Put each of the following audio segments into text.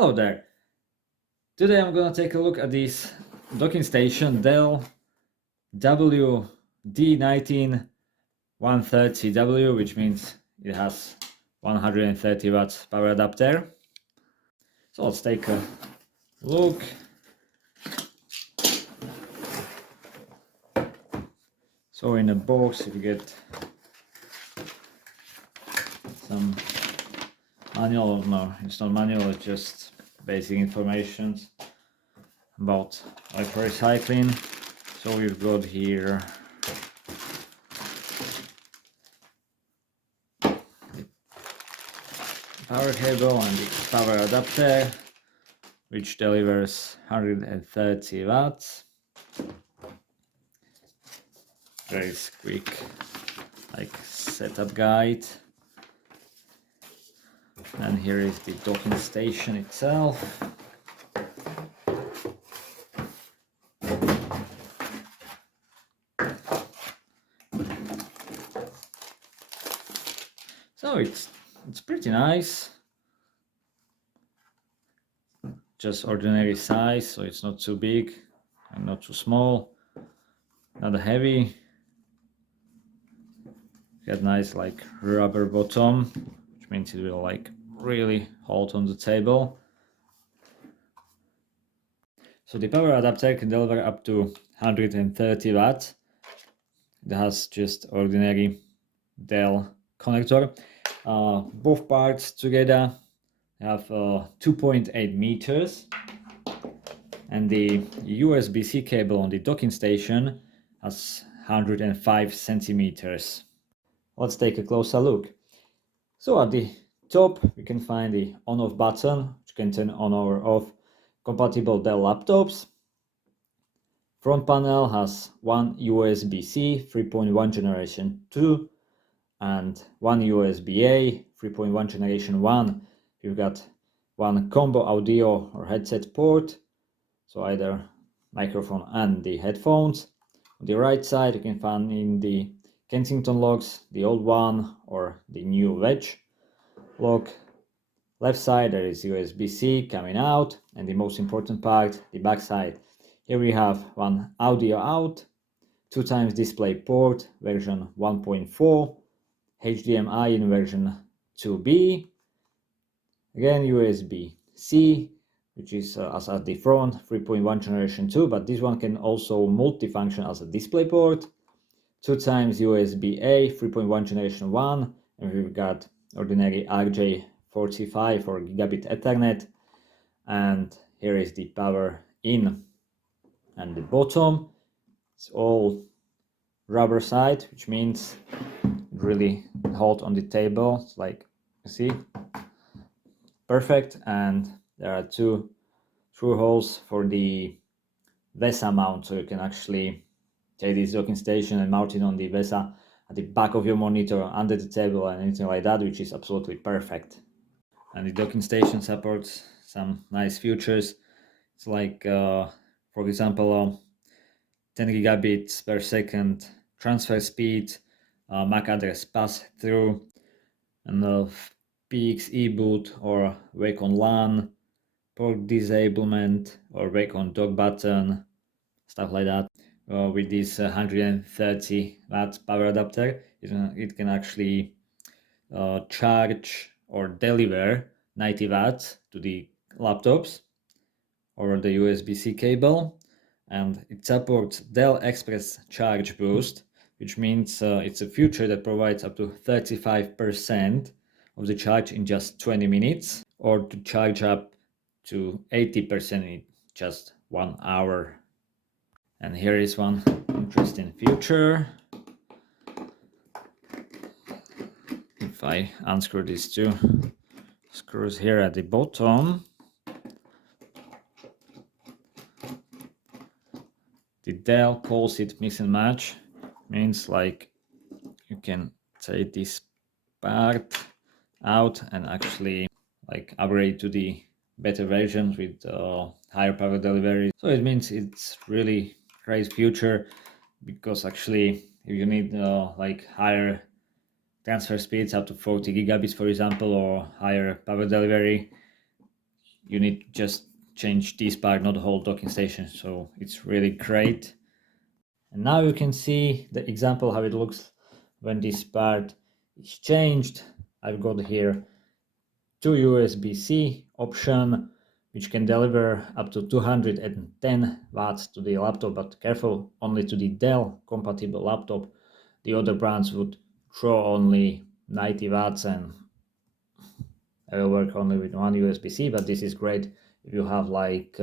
Hello there. Today I'm gonna take a look at this docking station DELL WD19 130W, which means it has 130 watts power adapter. So let's take a look. So in a box you get some manual. No, it's not manual, it's just basic information about recycling. So we've got here the power cable and the power adapter, which delivers 130 watts. Very quick setup guide. And here is the docking station itself. So it's pretty nice. Just ordinary size, so it's not too big and not too small, not heavy. Got nice rubber bottom, which means it will really hold on the table. So the power adapter can deliver up to 130 watts. It has just ordinary DELL connector. Both parts together have 2.8 meters, and the USB-C cable on the docking station has 105 centimeters. Let's take a closer look. So at the top we can find the on-off button, which can turn on or off compatible DELL laptops. Front panel has one USB-C 3.1 generation 2 and one USB-A 3.1 generation 1. You've got one combo audio or headset port, so either microphone and the headphones. On the right side you can find in the Kensington locks, the old one or the new Wedge lock. Left side there is USB-C coming out, and the most important part, the back side. Here we have one audio out, 2x display port version 1.4, HDMI in version 2B, again USB-C, which is as at the front 3.1 generation 2, but this one can also multifunction as a display port. 2x USB-A 3.1 generation 1, and we've got ordinary RJ45 or Gigabit Ethernet. And here is the power in, and the bottom it's all rubber side, which means it really hold on the table. It's like you see, perfect. And there are two through holes for the VESA mount, so you can actually take this docking station and mount it on the VESA at the back of your monitor, under the table, and anything like that, which is absolutely perfect. And the docking station supports some nice features. It's for example, 10 gigabits per second transfer speed, MAC address pass through, and PXE boot or wake on LAN, port disablement or wake on dock button, stuff like that. With this 130 watt power adapter, it can actually charge or deliver 90 watts to the laptops over the USB-C cable, and it supports DELL Express Charge Boost, which means it's a feature that provides up to 35% of the charge in just 20 minutes, or to charge up to 80% in just 1 hour. And here is one interesting feature. If I unscrew these two screws here at the bottom, the DELL calls it mix and match. Means you can take this part out and actually upgrade to the better versions with higher power delivery. So it means it's really great future, because actually if you need higher transfer speeds up to 40 gigabits for example, or higher power delivery, you need to just change this part, not the whole docking station. So it's really great. And now you can see the example how it looks when this part is changed. I've got here 2 USB-C option, which can deliver up to 210 watts to the laptop, but careful, only to the Dell compatible laptop. The other brands would throw only 90 watts and it will work only with one USB-C, but this is great if you have like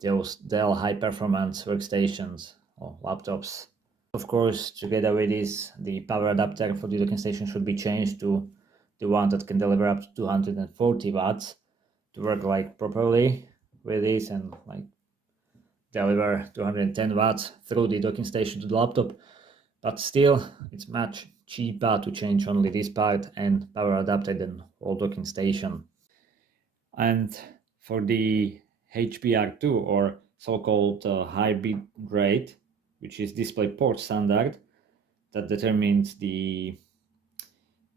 those Dell high performance workstations or laptops. Of course, together with this, the power adapter for the docking station should be changed to the one that can deliver up to 240 watts to work like properly with this and like deliver 210 watts through the docking station to the laptop. But still, it's much cheaper to change only this part and power adapter than whole docking station. And for the HBR2 or so-called high bit rate, which is DisplayPort standard, that determines the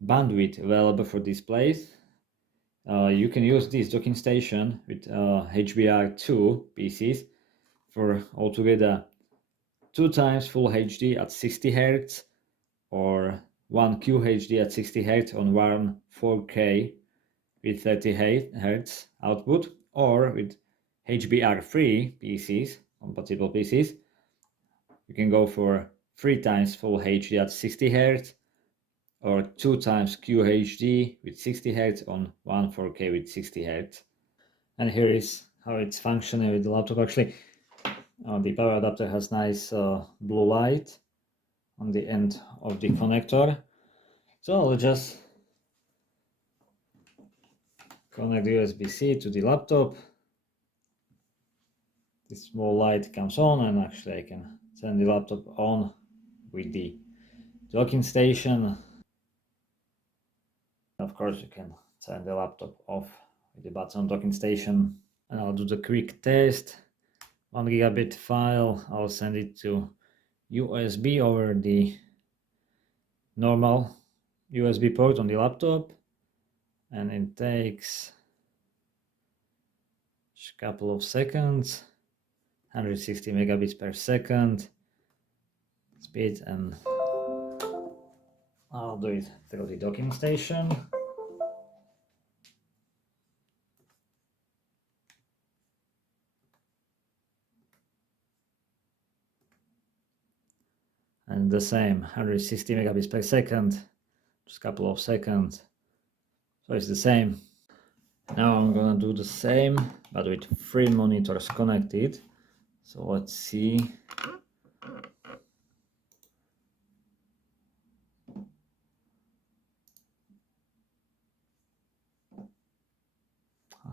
bandwidth available for displays. You can use this docking station with HBR2 PCs for altogether 2 times full HD at 60 Hz or 1 QHD at 60 Hz on one 4K with 30 Hz output, or with HBR3 PCs, compatible PCs, you can go for 3 times full HD at 60 Hz or 2 times QHD with 60 Hz on one 4K with 60 Hz. And here is how it's functioning with the laptop. Actually, the power adapter has nice blue light on the end of the connector. So I'll just connect the USB-C to the laptop. This small light comes on, and actually I can turn the laptop on with the docking station. Of course, you can turn the laptop off with the button docking station. And I'll do the quick test. 1 gigabit file, I'll send it to USB over the normal USB port on the laptop, and it takes just a couple of seconds. 160 megabits per second speed, and I'll do it through the docking station. And the same 160 megabits per second, just a couple of seconds. So it's the same. Now I'm gonna do the same, but with 3 monitors connected. So let's see.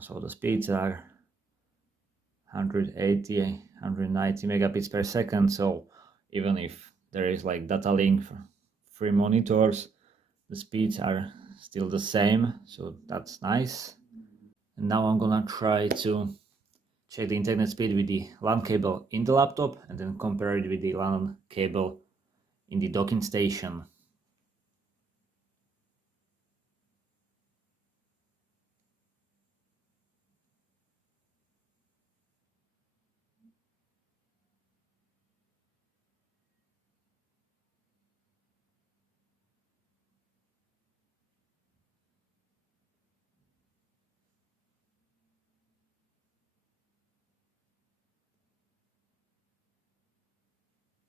So the speeds are 180, 190 megabits per second. So even if there is like data link for 3 monitors, the speeds are still the same. So that's nice. And now I'm gonna try to check the internet speed with the LAN cable in the laptop and then compare it with the LAN cable in the docking station.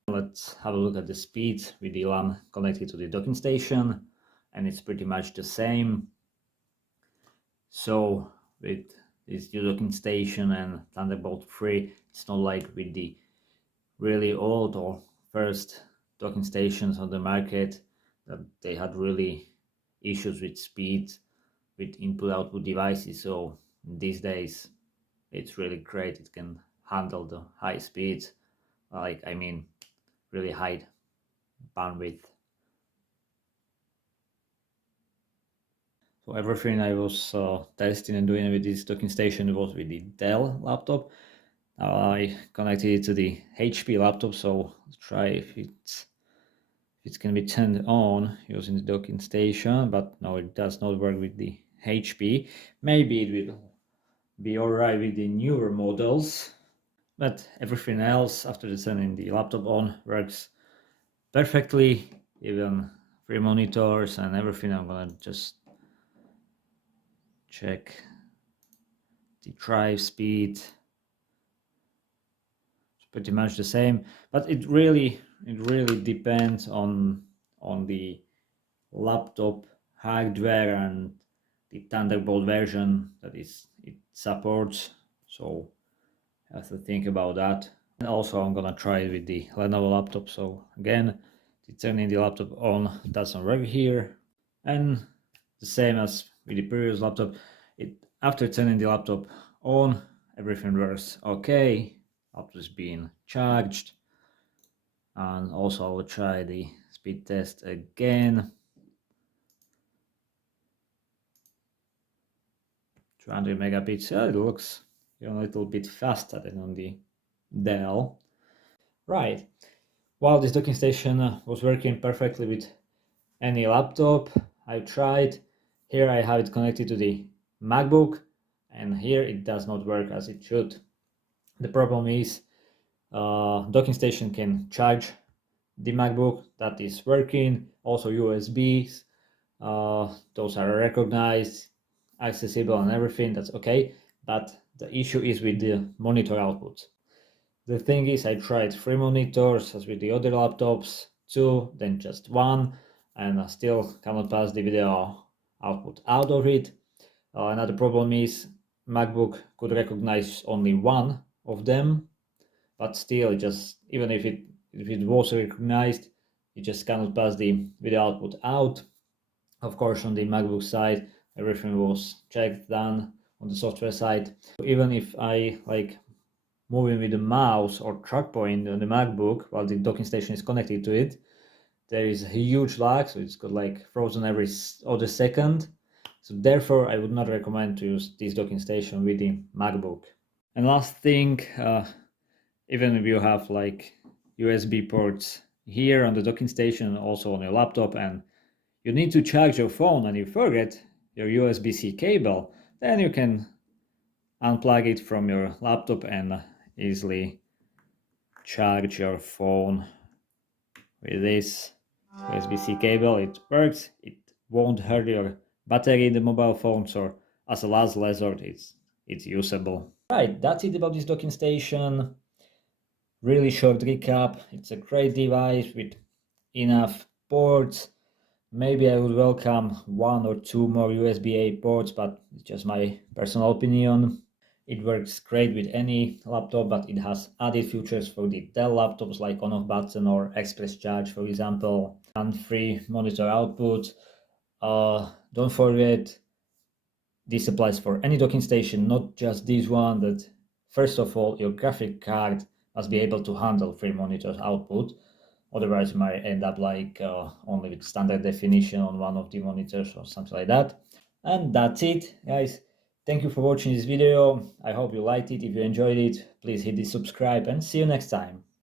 Let's have a look at the speeds with the LAN connected to the docking station, and it's pretty much the same. So with this new docking station and Thunderbolt 3, it's not like with the really old or first docking stations on the market that they had really issues with speed with input-output devices. So these days it's really great. It can handle the high speeds, like I mean really high bandwidth. So everything I was testing and doing with this docking station was with the Dell laptop. I connected it to the HP laptop, so let's try if it can be turned on using the docking station, but no, it does not work with the HP. Maybe it will be alright with the newer models, but everything else after turning the laptop on works perfectly, even 3 monitors and everything. I'm gonna just check the drive speed. It's pretty much the same, but it really depends on the laptop hardware and the Thunderbolt version that it supports. So I have to think about that. And also I'm gonna try it with the Lenovo laptop. So again, turning the laptop on doesn't work here, and the same as with the previous laptop, after turning the laptop on, everything works okay. Laptop is being charged, and also I will try the speed test again. 200 megabits. It looks a little bit faster than on the Dell. Right. While this docking station was working perfectly with any laptop I tried, here I have it connected to the MacBook, and here it does not work as it should. The problem is docking station can charge the MacBook, that is working. Also USBs, those are recognized, accessible and everything, that's okay. But the issue is with the monitor output. The thing is, I tried 3 monitors as with the other laptops, 2, then just 1, and I still cannot pass the video output out of it. Another problem is MacBook could recognize only one of them, but still, just even if it was recognized, you just cannot pass the video output out. Of course, on the MacBook side, everything was checked, done on the software side. Even if I moving with the mouse or track point on the MacBook while the docking station is connected to it, there is a huge lag, so it's got like frozen every other second. So therefore, I would not recommend to use this docking station with the MacBook. And last thing, even if you have like USB ports here on the docking station, also on your laptop, and you need to charge your phone and you forget your USB-C cable, then you can unplug it from your laptop and easily charge your phone with this USB-C cable. It works, it won't hurt your battery in the mobile phone, so as a last resort it's usable. Right, that's it about this docking station. Really short recap. It's a great device with enough ports. Maybe I would welcome 1 or 2 more USB-A ports, but it's just my personal opinion. It works great with any laptop, but it has added features for the Dell laptops like on-off button or express charge, for example, and free monitor output. Don't forget, this applies for any docking station, not just this one. That first of all, your graphic card must be able to handle 3 monitors output. Otherwise, you might end up like only with standard definition on one of the monitors or something like that. And that's it, guys. Thank you for watching this video. I hope you liked it. If you enjoyed it, please hit the subscribe and see you next time.